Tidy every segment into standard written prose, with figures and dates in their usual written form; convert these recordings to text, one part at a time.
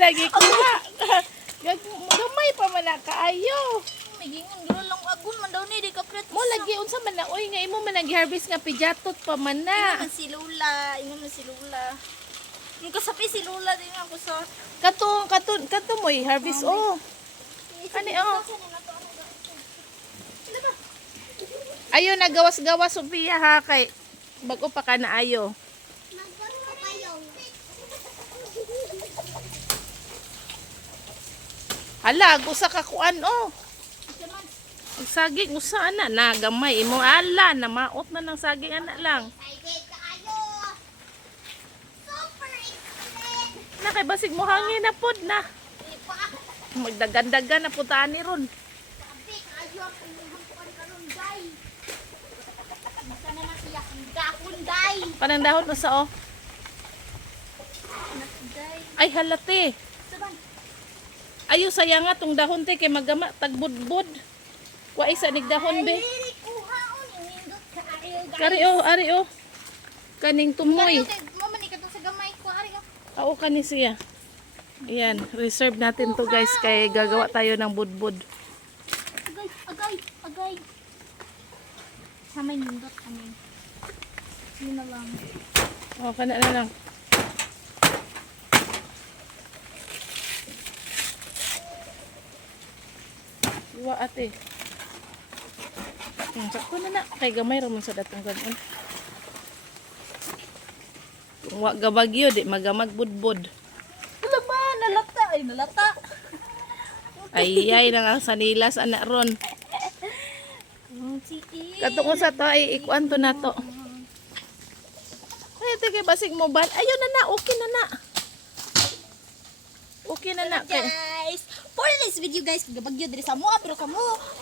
lagi ko na. Gamay pa man na kaayo. Migingon guro lang agun man daw ni di ka pret. Mo lagi unsa man na oy nga imo man nag-harvest nga pijatot pa man na. Ingon si Lula, ingon si Lula. Yung kasapi si Lula din ako sa Kato mo harvest oh. Ani oh. Ayo nagawas-gawas Sophia ha kay bago pa ka na ayo. Hala, gusa ka kuan oh. Saging usa ana na gamay imo ala na maot na ng saging ana lang. Na kay basig mo hangin na pod na. Magdagan-dagan na putani ron. Panang dahon na sa oh. Ay halate. Ayo sayang nga tong dahon te kay magama tagbudbud. Wa isa nig dahon be. Kari oh, ari oh. Kaning tumoy. Oo kani siya. Ayan, reserve natin to guys kay gagawa tayo ng budbud. Agay. Samay nindot kami. Yun na lang. Oh, kana na lang. Iwa ate. Sakto na na. Kay gamay ramon sa datong ganon. Kung wa gabagyo, di magamag budbud. Wala ba? Nalata. Ay, nalata. Ay nang sanilas anak ron. Kato ko sa to ay ikuan to na to. Ay, ito kay basig mo ba? Ayun na na, okay na na. Okay na na. Guys, for this video guys, gabagyo diri sa mo, pero kamo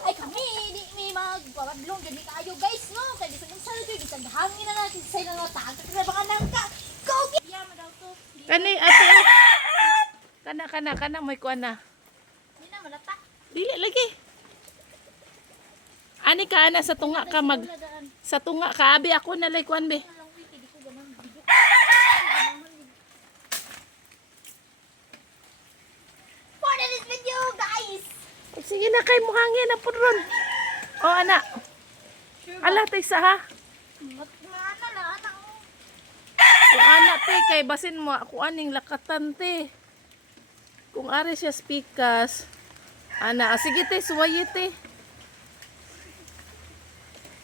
ay kami di mi magbabaglong gani kayo guys no. Kay bisag unsa gyud bisag hangin na natin sa ilang tag sa mga nangka. Go get. Yeah, madaw to. Kani ate. Kana moy kuan na. Di na malata. Dili lagi. Ani ka ana sa tunga ka mag sa tunga ka abi ako na lay kuan be. For this video guys. Sige na kay mo hangin na pud ron. O ana. Ala tay sa ha. Mana la anak mo. Kung ana te kay basin mo ako aning lakatan te. Kung ari siya spikas. Ana, sige te suwaye te.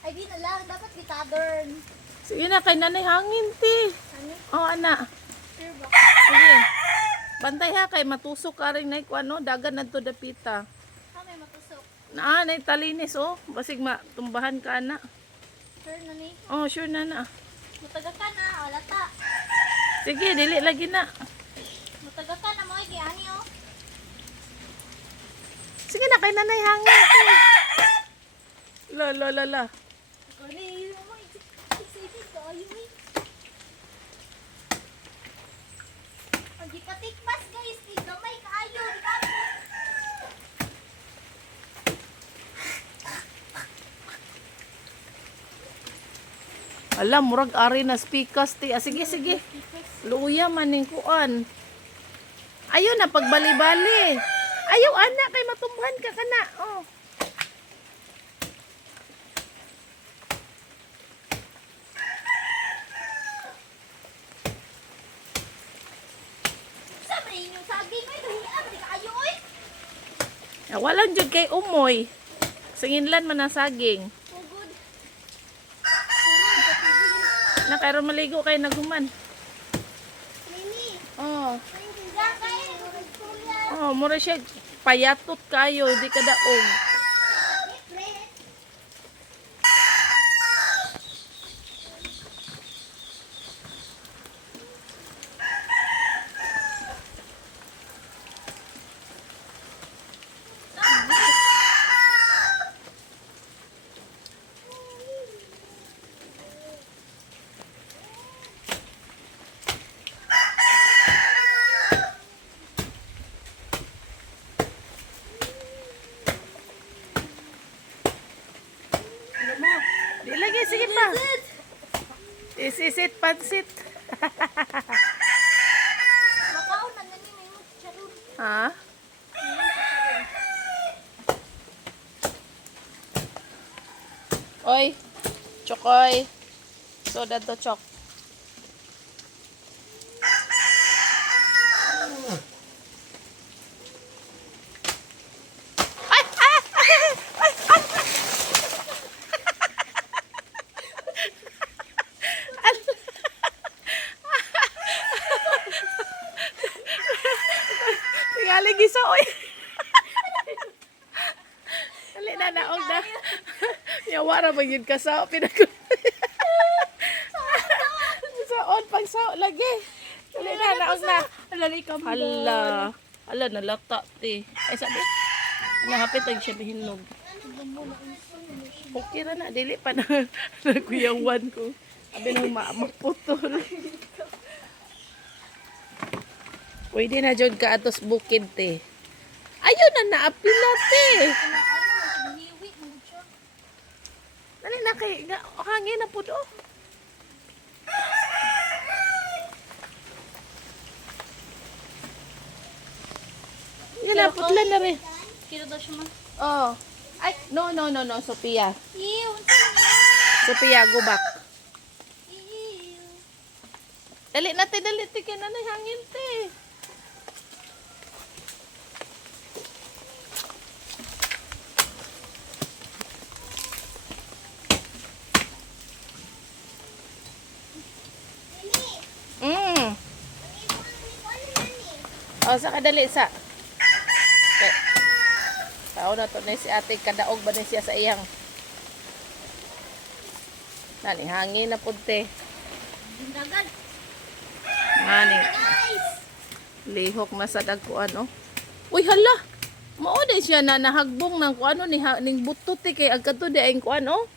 Ay di na lang dapat bitadern. Sige na kay nanay hangin te. Ano? O ana. Sure ba? Sige. Bantay ha kay matusok ka rin na ano, dagan na to dapita. May matusok. Nay talinis oh. Basig matumbahan ka na. Sure na ni. Oh, sure na na. Mutaga ka na, wala ta. Sige, dili lagi na. Mutaga ka na mo ay ani oh. Sige na kay nanay hangin te. La. Kani mo isip ko ayo ni. Ang gipatikpas guys, di gamay kaayo, di ba? Alam, murag ari na spikas te. Sige. Luya man ning kuan. Ayun na pagbali-bali. Ayaw anak kay matumbahan ka kana. Oh. Sabi niyo saging ay dahian di kaayo oy. Walang jud kay umoy. Singinlan man ang saging. Pugod. Na kay ron maligo kay naguman. Nini. Oh. Kaya Oh, mura siya payatot kayo, di ka daog. Sige pa. Isisit, pansit. makaon na gani may charot. Ha? Oy, Chokoy. Soda to, Chok. Tingali gisa, oy. Dali na, naog na. Yawara ba yun ka sao? Pinag- Saon, pag sao lagi. Dali na, naog na. Alalay ka mo. Hala. Hala, nalata, te. Ay, sabi. Nahapit ang siya bihinog. Okay ra na, dili pa na nagkuyawan ko. Sabi nang maputol. Pwede na dyan ka atos bukid, te. Ayun na, naapila, te. Dali na kay, hangin na po do. Yan na, putlan na rin. Kilo daw siya man. Oh. Ay, no, Sophia. Ew. Sophia, go back. Ew. Dali na, te, dali, te, kaya na hangin, te. O, sa kadali sa. Okay. Tao na to na si ate, kadaog ba na siya sa iyang. Nani, hangin na punte. Dindagan. Nani, Guys. lihok na sa dagkuan, oh. Uy, hala! Maoday siya na nahagbong ng kuano ni ning butot kay agkato di ay kuan, oh.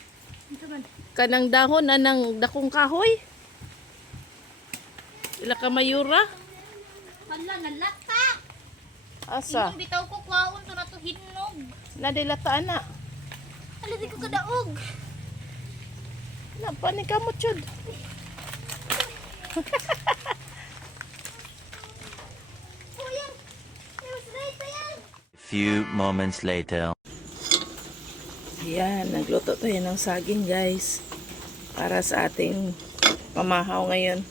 Ito man. Kanang dahon na ng dakong kahoy. Ila ka mayura. Hala, nalata. Asa? Hinong bitaw ko, kwaon to na to hinog. Nadilataan na. Hala, di ko kadaog. Napani ka mo, chud. Oh, yan. It was right pa yan. Few moments later. Ayan, nagluto tayo ng saging, guys. Para sa ating pamahaw ngayon.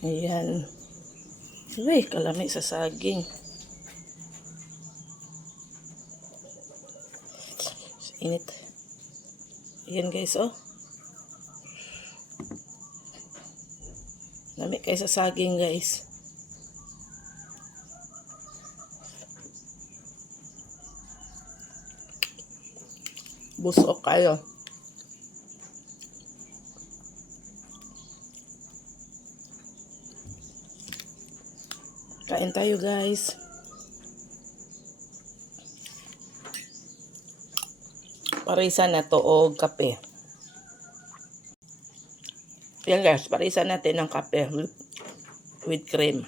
Ayan. Uy, kalami sa saging. Init. Ayan, guys, oh. Lami kayo sa saging, guys. Busok kayo. Kain tayo, guys. Parisa na to o kape. Yan, guys, parisa natin ng kape with cream.